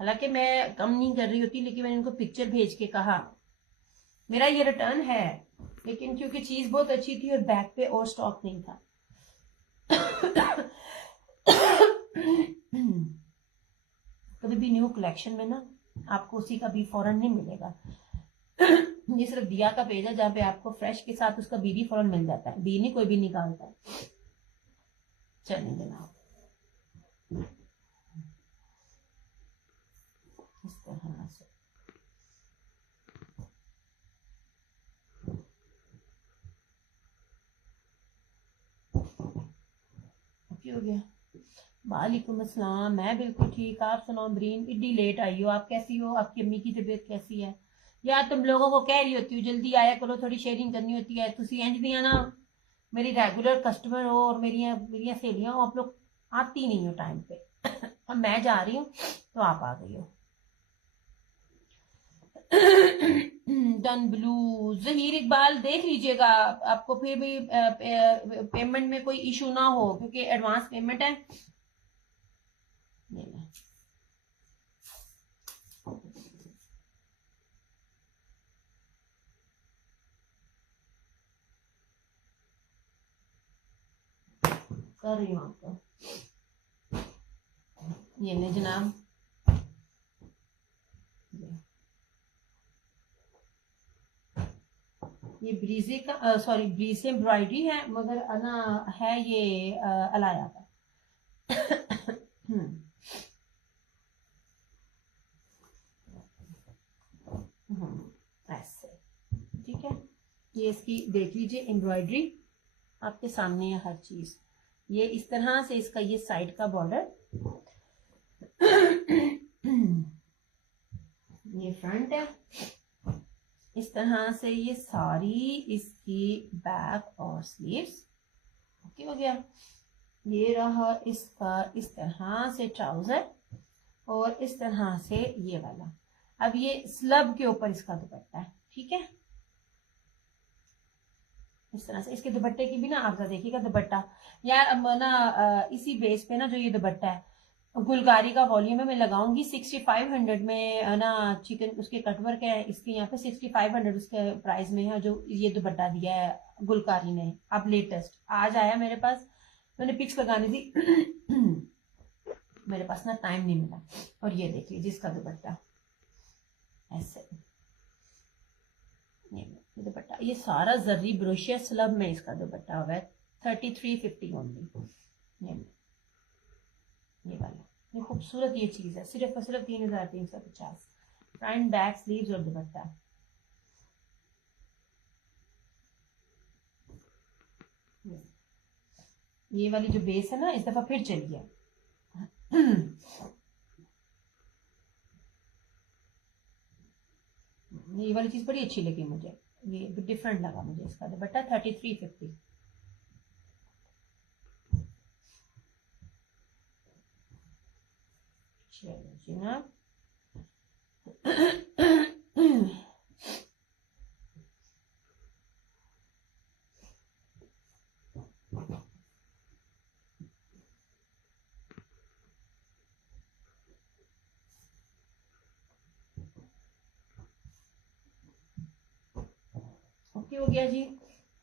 हालांकि मैं कम नहीं कर रही होती, लेकिन मैंने इनको पिक्चर भेज के कहा मेरा ये रिटर्न है, लेकिन क्योंकि चीज बहुत अच्छी थी और बैक पे और स्टॉक नहीं था। कभी भी न्यू कलेक्शन में ना आपको उसी का बी फौरन नहीं मिलेगा। ये सिर्फ दिया का पेज है जहाँ पे आपको फ्रेश के साथ उसका बी भी फौरन मिल जाता है, बी नहीं कोई भी निकालता है। चलिए जनाब इस तरह से हो गया। वालेकुम अस्सलाम, मैं बिल्कुल ठीक, आप सुनाओ ब्रीन, इतनी लेट आई हो, आप कैसी हो, आपकी अम्मी की तबीयत कैसी है? यार तुम लोगों को कह रही होती हूँ जल्दी आया करो, थोड़ी शेयरिंग करनी होती है, तुसी इंज दिया ना मेरी रेगुलर कस्टमर हो और मेरी सहेलियां हो, आप लोग आती नहीं हो टाइम पे। अब मैं जा रही हूँ तो आप आ गई हो। डन ब्लू, जहीर इकबाल देख लीजिएगा, आपको फिर भी पेमेंट में कोई इशू ना हो, क्योंकि एडवांस पेमेंट है। कर रही हूँ आपको, ये ले जनाब, ये ब्रीजे का सॉरी ब्रीजे एम्ब्रॉयडरी है, मगर ना है ये अलाया का। ऐसे ठीक है। ये इसकी देख लीजिए एम्ब्रॉयडरी आपके सामने है हर चीज। ये इस तरह से इसका ये साइड का बॉर्डर, ये फ्रंट है, इस तरह से ये सारी इसकी बैक और स्लीव्स, ओके हो गया। ये रहा इसका इस तरह से ट्राउजर और इस तरह से ये वाला। अब ये स्लब के ऊपर इसका दुपट्टा है, ठीक है, इस तरह से। इसके दुपट्टे की भी ना आप देखिएगा दुपट्टा यार, अब ना इसी बेस पे ना जो ये दुपट्टा है गुलकारी का वॉल्यूम है, मैं लगाऊंगी 6500 में ना, चिकन उसके कटवर्क है इसके यहाँ पे 6500 उसके प्राइस में है, जो ये दुपट्टा दिया है गुलकारी ने, अब लेटेस्ट आज आया मेरे पास, मैंने पिक्स लगानी थी मेरे पास ना टाइम नहीं मिला। और ये देखिए जिसका दुपट्टा ऐसे, ये दुपट्टा, ये सारा जर्री ब्रोशिया स्लब में इसका दुपट्टा होगा 3350 ओनली, ये वाला ये खूबसूरत ये चीज है, सिर्फ और सिर्फ 3,350। फ्रंट बैक स्लीव्स और दुपट्टा। ये वाली जो बेस है ना इस दफा फिर चली है। ये वाली चीज बड़ी अच्छी लगी मुझे, ये डिफरेंट लगा मुझे इसका दुपट्टा। 3350। चलो जी ना। ओके हो गया जी।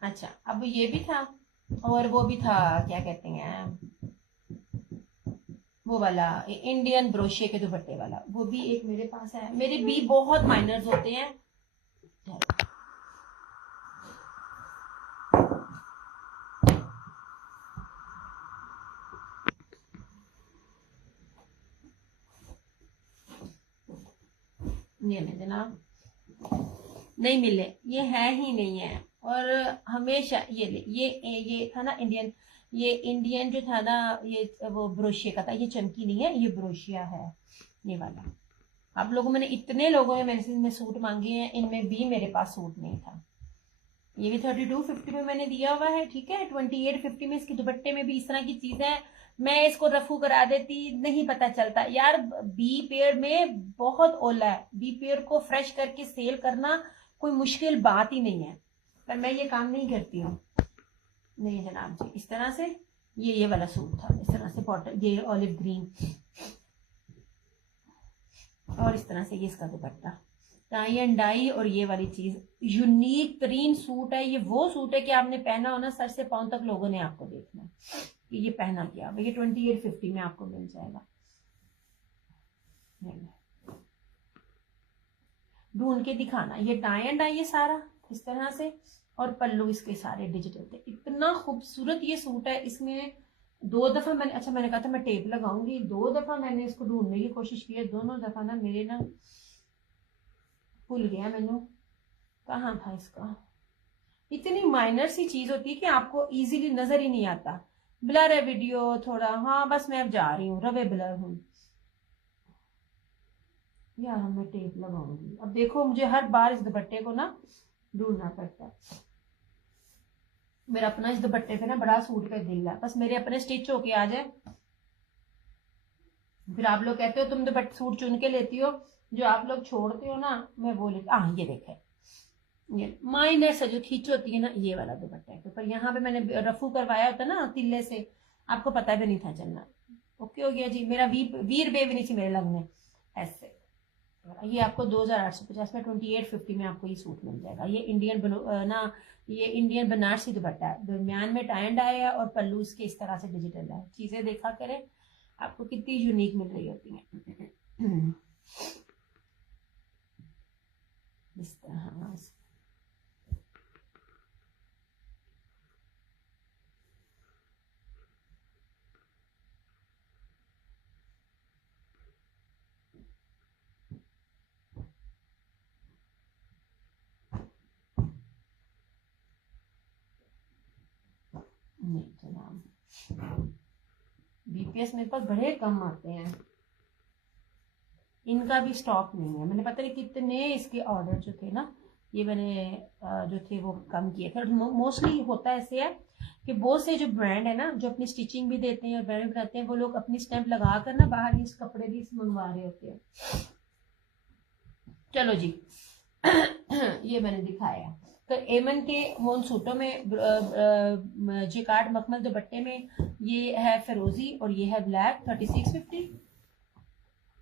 अच्छा अब ये भी था, और वो भी था, क्या कहते हैं वो वाला इंडियन ब्रोशे के दुपट्टे वाला, वो भी एक मेरे पास है। मेरे भी बहुत माइनर्स होते हैं। ये ले जनाब, नहीं मिले, ये है ही नहीं है। और हमेशा ये था ना इंडियन, ये इंडियन जो था ना, ये वो ब्रोशिया का था। ये चमकी नहीं है, ये ब्रोशिया है ये वाला। आप लोगों मैंने इतने लोगों ने मेरे से इनमें सूट मांगे हैं, इनमें भी मेरे पास सूट नहीं था। ये भी 3250 में मैंने दिया हुआ है, ठीक है। 2850 में इसके दुपट्टे में भी इस तरह की चीज है। मैं इसको रफू करा देती, नहीं पता चलता यार। बी पेयर में बहुत ओला है, बी पेयर को फ्रेश करके सेल करना कोई मुश्किल बात ही नहीं है, पर मैं ये काम नहीं करती हूँ। नहीं जनाब जी, इस तरह से ये वाला सूट था, इस तरह से बॉटल, ये ऑलिव ग्रीन, और इस तरह से ये इसका दुपट्टा, टाई एंड डाई। और ये वाली चीज यूनिक तरीन सूट है। ये वो सूट है कि आपने पहना हो ना, सर से पांव तक लोगों ने आपको देखना कि ये पहना क्या। ये 2850 में आपको मिल जाएगा। ढूंढ के दिखाना। ये टाई एंड डाई है सारा इस तरह से, और पल्लू इसके सारे डिजिटल थे। इतना खूबसूरत ये सूट है। इसमें 2 दफा मैंने, अच्छा मैंने कहा था मैं टेप लगाऊंगी, 2 दफा मैंने इसको ढूंढने की कोशिश की है। दोनों दफा ना मेरे ना भूल गया मैंने कहाँ था इसका। इतनी माइनर सी चीज होती है कि आपको इजीली नजर ही नहीं आता। ब्लर है वीडियो थोड़ा, हाँ बस मैं अब जा रही हूँ, रवे ब्लर हूँ यार। मैं टेप लगाऊंगी। अब देखो मुझे हर बार इस दुपट्टे को ना ढूंढना पड़ता है। मेरा अपना इस दुपट्टे पे ना बड़ा सूट पे दिल है, बस मेरे अपने स्टिच होके आ जाए। फिर आप लोग कहते हो तुम दुपट्टे सूट चुन के लेती हो, जो आप लोग छोड़ते हो ना मैं वो लेती। हाँ ये देखे, ये माइनर से जो खींच होती है ना, ये वाला दुपट्टा है। पर यहाँ पे मैंने रफू करवाया होता ना तिल्ले से, आपको पता भी नहीं था चलना। ओके हो गया जी। मेरा वीर बे भी नहीं थी मेरे लगने ऐसे। ये आपको 2850 में 2850 में आपको ये सूट मिल जाएगा। ये इंडियन ना, ये इंडियन बनारसी दुपट्टा है, दरमियान में टाई एंड डाई है, और पल्लू इसके इस तरह से डिजिटल है। चीजें देखा करें आपको कितनी यूनिक मिल रही होती हैं। इस तरह नहीं जनाब, बीपीएस मेरे पास बड़े कम आते हैं, इनका भी स्टॉक नहीं है। मैंने पता नहीं कितने इसके ऑर्डर जो थे ना, ये मैंने जो थे वो कम किए थे। और मोस्टली होता ऐसे है कि बहुत से जो ब्रांड है ना, जो अपनी स्टिचिंग भी देते हैं और ब्रांड भी बनाते हैं, वो लोग अपनी स्टैंप लगा कर ना बाहर इस कपड़े भी मंगवा रहे होते हैं। चलो जी। ये मैंने दिखाया। तो एमन के मोन सूटों में जिकार्ड मखमल दुपट्टे में ये है फिरोजी और ये है ब्लैक 3650।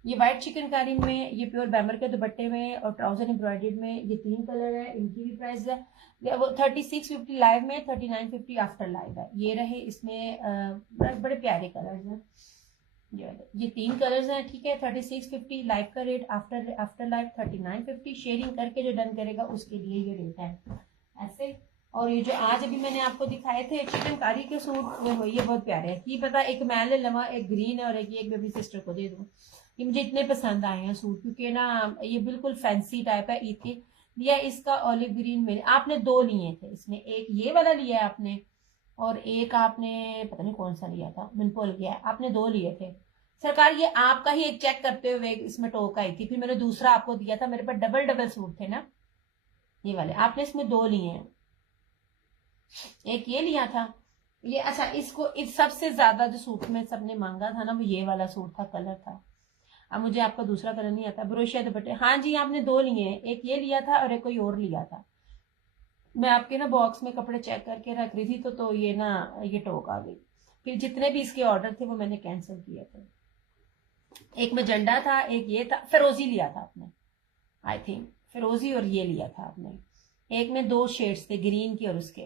ये व्हाइट चिकनकारी में, ये प्योर बैमर के दुपट्टे में और ट्राउजर एम्ब्रॉयडर्ड में, ये 3 कलर है। इनकी भी प्राइस है वो 3650 लाइव में, 3950 आफ्टर लाइव है। ये रहे इसमें बड़े प्यारे कलर्स हैं। ये 3 कलर्स हैं, ठीक है। 3650 लाइव का रेट, आफ्टर लाइव 3950। शेयरिंग करके जो डन करेगा उसके लिए ये रेट है ऐसे। और ये जो आज अभी मैंने आपको दिखाए थे चिकनकारी के सूट, वो ये बहुत प्यारे हैं। ये पता एक मैंने लवा, एक ग्रीन है और एक बेबी सिस्टर को दे दूँ। ये मुझे इतने पसंद आए हैं सूट, क्योंकि ना ये बिल्कुल फैंसी टाइप है। ईद के लिया इसका ऑलिव ग्रीन में, आपने 2 लिए थे इसमें, एक ये वाला लिया है आपने और एक आपने पता नहीं कौन सा लिया था, मैंने भूल गया। आपने 2 लिए थे सरकार। ये आपका ही एक चेक करते हुए इसमें टोक आई थी, फिर मैंने दूसरा आपको दिया था। मेरे पास डबल डबल सूट थे ना ये वाले, आपने इसमें 2 लिए हैं, एक ये लिया था ये। अच्छा, इसको इस सबसे ज्यादा जो सूट में सबने मांगा था ना, वो ये वाला सूट था, कलर था। अब मुझे आपका दूसरा कलर नहीं आता, ब्रोशिया दुपट्टे। हाँ जी, आपने 2 लिए हैं, एक ये लिया था और एक कोई और लिया था। मैं आपके ना बॉक्स में कपड़े चेक करके रख रही थी, तो ये ना ये टोक आ गई। फिर जितने भी इसके ऑर्डर थे वो मैंने कैंसिल किए थे। एक मजंडा था, एक ये था, फिरोजी लिया था आपने, आई थिंक फिरोजी, और ये लिया था आपने। एक में 2 शेड्स थे, ग्रीन की और उसके।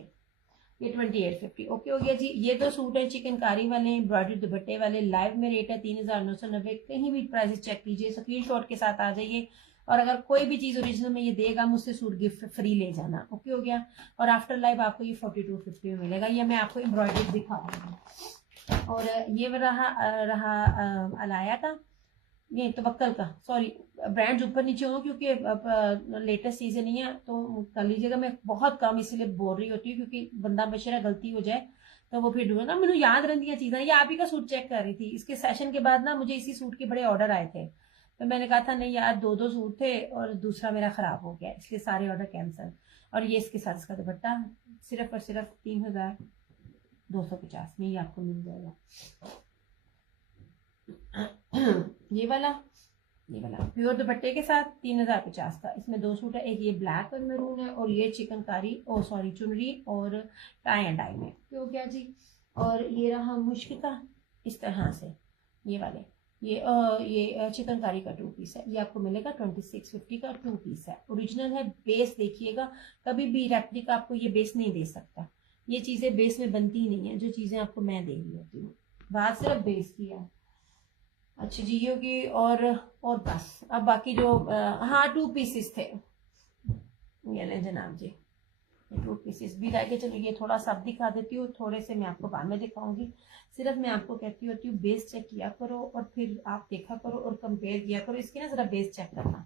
ये 2850 ओके हो गया जी। ये 2 सूट है चिकनकारी वाले, एम्ब्रॉयडरी दुपट्टे वाले। लाइव में रेट है 3990। कहीं भी प्राइस चेक कीजिए, स्क्रीनशॉट के साथ आ जाइए। और अगर कोई भी चीज ओरिजिनल में ये देगा, मुझसे सूट गिफ्ट फ्री ले जाना। ओके हो गया। और आफ्टर लाइव आपको ये 4250 में मिलेगा। ये मैं आपको एम्ब्रॉयडरी दिखा रही हूँ। और ये रहा अलाया का, ये तवक्कल का, सॉरी ब्रांड्स ऊपर नीचे हो क्योंकि लेटेस्ट सीजन नहीं है, तो कर लीजिएगा। मैं बहुत कम इसीलिए बोल रही होती हूँ, क्योंकि बंदा बेचारा गलती हो जाए तो वो फिर ढूंढेगा। मैंने याद रही चीजें। ये आप ही का सूट चेक कर रही थी, इसके सेशन के बाद ना मुझे इसी सूट के बड़े ऑर्डर आए थे, तो मैंने कहा था नहीं यार, 2 सूट थे और दूसरा मेरा खराब हो गया, इसलिए सारे ऑर्डर कैंसिल। और ये इसके साथ इसका दुपट्टा सिर्फ और सिर्फ 3250 में ही आपको मिल जाएगा। ये वाला प्योर दुपट्टे के साथ 3050 का। इसमें 2 सूट है, एक ये ब्लैक और मैरून है, और ये चिकनकारी चुनरी और टाई एंड डाई में। क्यों क्या जी। और ये रहा मुश्क का, इस तरह से ये वाले, ये चिकनकारी का 2 पीस है। ये आपको मिलेगा 2650 का 2 पीस है। ओरिजिनल है, बेस देखिएगा, कभी भी रेप्लिका आपको ये बेस नहीं दे सकता। ये चीजें बेस में बनती ही नहीं है, जो चीजें आपको मैं दे रही होती हूँ, बात सिर्फ बेस की है। अच्छा जी, ये होगी। और बस अब बाकी जो हाँ 2 पीसेस थे, ये लें जनाब जी, ये 2 पीसेस भी रह गए। चलो ये थोड़ा सा दिखा देती हूँ, थोड़े से मैं आपको बाद में दिखाऊंगी। सिर्फ मैं आपको कहती होती हूँ बेस चेक किया करो और फिर आप देखा करो और कंपेयर किया करो। इसकी ना जरा बेस चेक करना।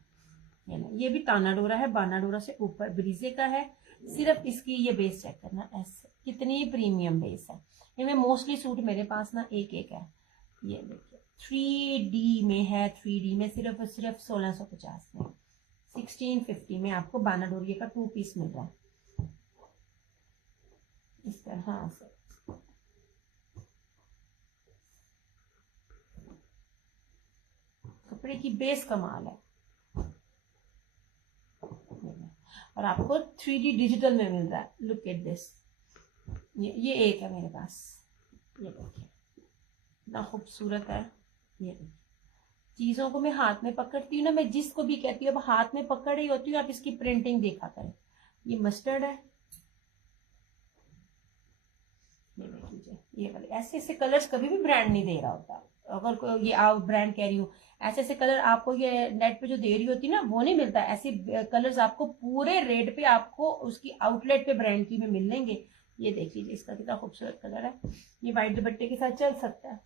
ये भी ताना डोरा है, बाना डोरा से ऊपर ब्रीजे का है। सिर्फ इसकी ये बेस चेक करना, ऐसे कितनी प्रीमियम बेस है। इनमें मोस्टली सूट मेरे पास ना एक है। ये देखिए 3D में है, 3D में सिर्फ और सिर्फ 1650 में, 1650 में आपको बाना डोरिया का 2 पीस मिल रहा है इस तरह से। कपड़े की बेस कमाल है। और आपको 3D डिजिटल में मिल रहा है। लुक एट दिस, ये एक है मेरे पास, ये देखिए इतना खूबसूरत है। ये देखिए, चीजों को मैं हाथ में पकड़ती हूँ ना, मैं जिसको भी कहती हूँ अब हाथ में पकड़ रही होती हूँ, आप इसकी प्रिंटिंग देखा करें। ये मस्टर्ड है, ये देख लीजिए। ये वाले ऐसे ऐसे कलर्स कभी भी ब्रांड नहीं दे रहा होता। अगर कोई ये आप ब्रांड कह रही हूँ, ऐसे ऐसे कलर आपको ये नेट पे जो दे रही होती ना, वो नहीं मिलता। ऐसे कलर्स आपको पूरे रेट पे आपको उसकी आउटलेट पे ब्रांड की में मिल लेंगे। ये देख लीजिए, इसका कितना खूबसूरत कलर है। ये व्हाइट दुपट्टे के साथ चल सकता है।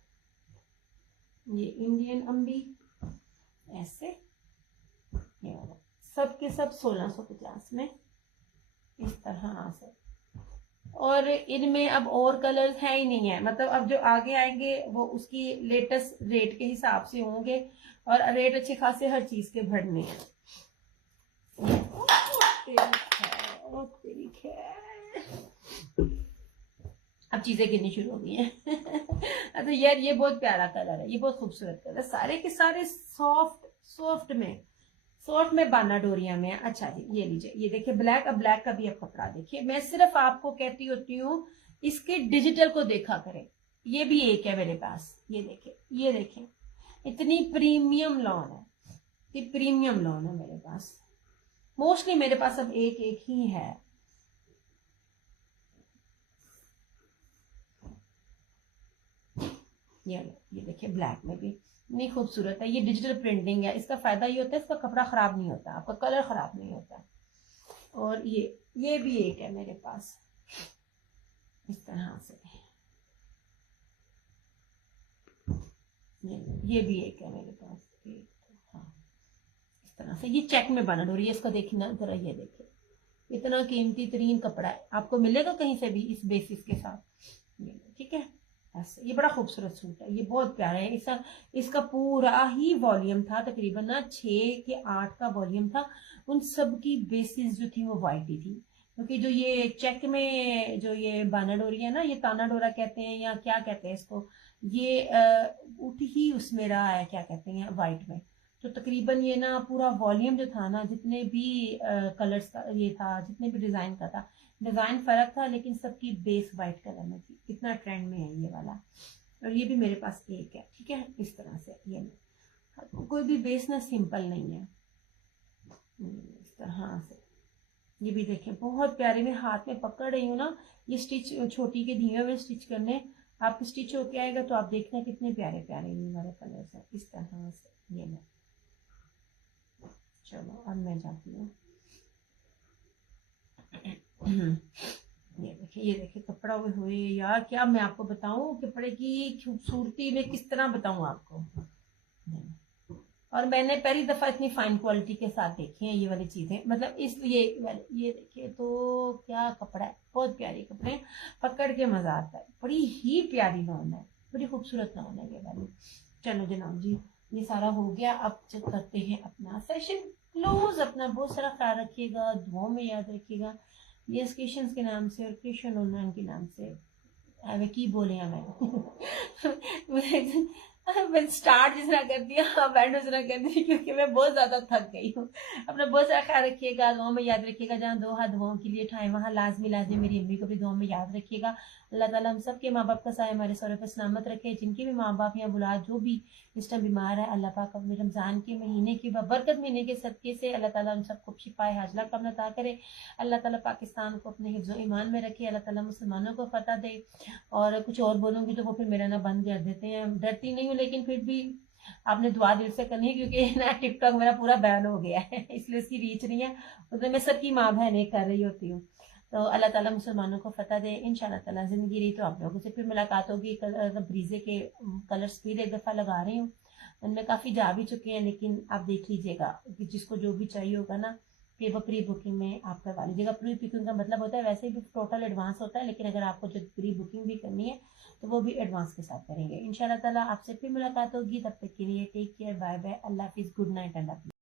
ये इंडियन अम्बी ऐसे, ये सब के सब 1650 में इस तरह से। और इनमें अब और कलर्स है ही नहीं है, मतलब अब जो आगे आएंगे वो उसकी लेटेस्ट रेट के हिसाब से होंगे, और रेट अच्छे खासे हर चीज के बढ़ने हैं। अब चीजें गिरनी शुरू हो गई हैं। तो यार ये बहुत प्यारा कलर है, ये बहुत खूबसूरत कलर है, सारे के सारे सॉफ्ट में बाना डोरिया में। अच्छा जी, ये लीजिए, ये देखिए ब्लैक। अब ब्लैक का भी अब कपड़ा देखिए। मैं सिर्फ आपको कहती होती हूँ इसके डिजिटल को देखा करें। ये भी एक है मेरे पास, ये देखिए इतनी प्रीमियम लॉन है, ये प्रीमियम लॉन है मेरे पास। मोस्टली मेरे पास अब एक ही है। ये देखिए ब्लैक में भी इतनी खूबसूरत है। ये डिजिटल प्रिंटिंग है, इसका फायदा ये होता है इसका कपड़ा खराब नहीं होता, आपका कलर खराब नहीं होता। और ये भी एक है मेरे पास, इस तरह से। ये भी एक है मेरे पास, एक, हाँ इस तरह से। ये चेक में बना डोरी है, इसको देखिए ना जरा, ये देखिए इतना कीमती तरीन कपड़ा है, आपको मिलेगा कहीं से भी इस बेसिस के साथ। ये ठीक है ऐसे, ये बड़ा खूबसूरत सूट है, ये बहुत प्यारा है। इसका इसका पूरा ही वॉल्यूम था, तकरीबन ना 6 के 8 का वॉल्यूम था। उन सब की बेसिस जो थी वो वाइट ही थी, क्योंकि जो ये चेक में जो ये बाना डोरी है ना, ये ताना डोरा कहते हैं या क्या कहते हैं इसको, ये उठ ही उसमें रहा है, क्या कहते हैं वाइट में। तो तकरीबन ये ना पूरा वॉल्यूम जो था ना, जितने भी कलर्स का ये था, जितने भी डिजाइन का था, डिजाइन फर्क था लेकिन सबकी बेस वाइट कलर में थी। इतना ट्रेंड में है ये वाला। और ये भी मेरे पास एक है, ठीक है इस तरह से। ये कोई भी बेस ना सिंपल नहीं है, इस तरह से। ये भी देखें बहुत प्यारे, मैं हाथ में पकड़ रही हूँ ना, ये स्टिच छोटी के धीमे में स्टिच करने, आप स्टिच होके आएगा तो आप देखना कितने प्यारे प्यारे ये वाले कलर है, इस तरह से। ये लो, चलो अब मैं जाती हूँ। ये देखिए कपड़ा हुए यार, क्या मैं आपको बताऊं कपड़े की खूबसूरती में, किस तरह बताऊं आपको। और मैंने पहली दफा इतनी फाइन क्वालिटी के साथ देखी है ये वाली चीजें, मतलब इसलिए ये देखिए तो क्या कपड़ा है, बहुत प्यारी कपड़े हैं, पकड़ के मजा आता है, बड़ी ही प्यारी लॉन है, बड़ी खूबसूरत लॉन है ये वाली। चलो जनाब जी, ये सारा हो गया, अब चेक करते हैं अपना सेशन क्लोज। अपना बहुत सारा ख्याल रखिएगा, दुआओं में याद रखिएगा। ये क्रिश्चियंस के नाम से और क्रिश्चियन उन्नयन के नाम से हमें की बोले हमें स्टार्ट जिस तरह कर दिया, बैंड उस तरह कर दी, क्योंकि मैं बहुत ज्यादा थक गई हूँ। अपना बहुत सारा ख्याल रखिएगा, दुआ में याद रखिएगा, जहाँ दो हाथ दुआओं के लिए उठाए वहाँ लाजमी लाजमी मेरी अम्मी को भी दुआ में याद रखिएगा। अल्लाह ताला हम सब के माँ बाप का साया हमारे सौरे पर सलामत रखे, जिनके भी माँ बाप या बुलाद जो भी इस टाइम बीमार है, अल्लाह पाक अपने रमजान के महीने की बरकत महीने के सदके से अल्लाह ताला हम सबको शिफाए हाजला का अता करे। अल्लाह ताला पाकिस्तान को अपने हिफ्ज़ ईमान में रखे, अल्लाह ताला मुसलमानों को फतह दे। और कुछ और बोलूंगी तो वो फिर मेरा ना बंद कर देते हैं, डरती नहीं हूँ लेकिन फिर भी आपने दुआ दिल से करनी है, क्योंकि ना टिकटॉक मेरा पूरा बैन हो गया है इसलिए उसकी रीच नहीं है, तो मैं सबकी माँ बहन एक कर रही होती हूँ। तो अल्लाह ताला मुसलमानों को फतह दे इंशाल्लाह ताला। जिंदगी रही तो आप लोगों से फिर मुलाकात होगी। ब्रीजे के कलर्स फिर एक दफा लगा रही हूँ, उनमें काफी जा भी चुके हैं, लेकिन आप देख लीजिएगा कि जिसको जो भी चाहिए होगा ना, फिर वो प्री बुकिंग में आप करवा लीजिएगा। प्री बुकिंग का मतलब होता है वैसे भी टोटल एडवांस होता है, लेकिन अगर आपको जो प्री बुकिंग भी करनी है तो वो भी एडवांस के साथ करेंगे इंशाल्लाह ताला। आपसे फिर मुलाकात होगी, तब तक के लिए टेक केयर, बाय बाय, अल्लाह हाफिज, गुड नाइट, अल्लाह।